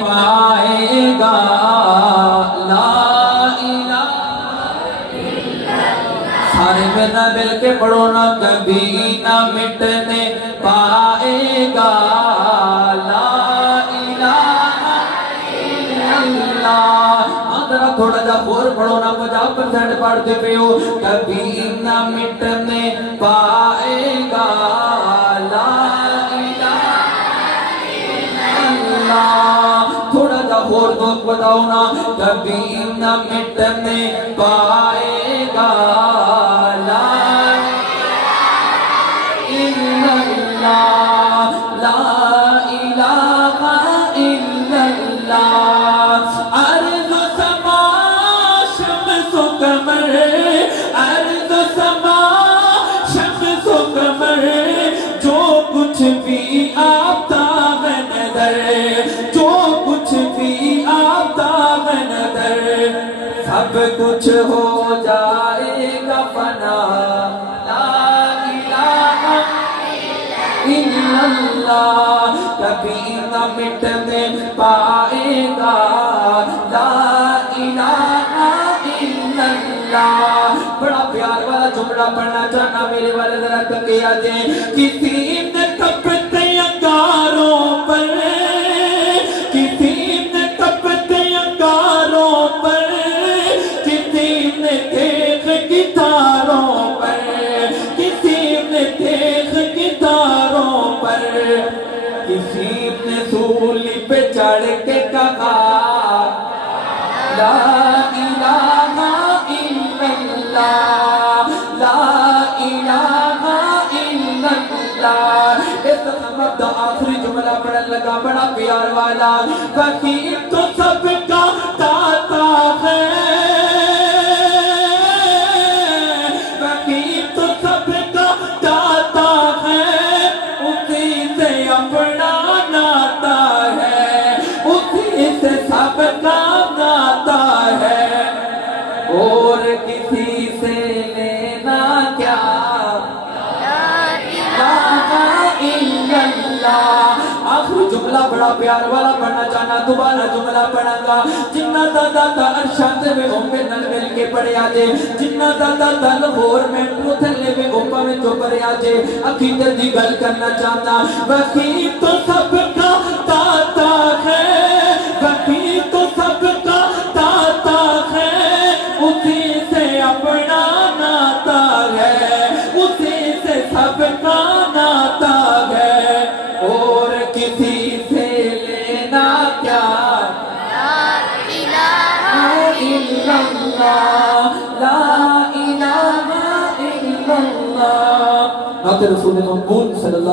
پائے گا لا الہ الا اللہ۔ سارے میرا مل کے پڑھو نا، کبھی نہ مٹنے پائے گا لا الہ الا اللہ۔ ذرا تھوڑا جا خور پڑھو نا، 50% پڑھتے پہ ہو، کبھی نہ مٹنے پائے گا لا الہ الا اللہ۔ تھوڑا جا خور دوست بتاؤ نا، کبھی نہ مٹنے پائے گا لا الہ الا اللہ، لا الہ الا اللہ۔ ارض و سما شمس و قمر، ارض و سما شمس و قمر، جو کچھ بھی آفتاب نظر، جو کچھ بھی آفتاب نظر، سب کچھ ہو جائے گا فنا لا الہ الا اللہ۔ کبھی نہ مٹنے پائے گا لا الہ الا اللہ۔ بڑا پیار والا جملہ پڑھنا چاہنا میرے والے ذرا تکیہ دیں۔ کسی نے کپتے انگاروں پر، کسی نے کپتے انگاروں پر، کسی نے دیکھ گتاروں پر، کسی نے دیکھ گتاروں پر، کسی نے سولی پہ چڑھ کے کہا لا الہ الا اللہ، لا الہ الا اللہ۔ اس نمت دا آخری جملہ پڑھن لگا بڑا پیار والا، فقیر تو سب کا داتا ہے، فقیر تو سب کا داتا ہے، اسی سے اپنا ناتا ہے، اسی سے سب کا ناتا ہے، اور کسی سے لینا کیا لا الہ الا اللہ۔ آخری جملہ بڑا پیار والا پڑھنا چاہنا، دوبارہ جملہ پڑھا گا۔ جنہ دادا دا ارشاد میں اوپے نل مل کے پڑھے آجے، جنہ دادا دل غور میں پوتھلے میں اوپا میں چوپرے آجے، عقیدت دی گل کرنا چاہتا۔ وقیب تو سب کا داتا ہے، وقیب تو سب کا داتا ہے، اسی سے اپنا ناتا ہے، اسی سے سب کا ناتا ہے، اور کسی سے لینا کیا لا الہ الا اللہ، لا الہ الا اللہ۔ نعت رسول مقبول صلی اللہ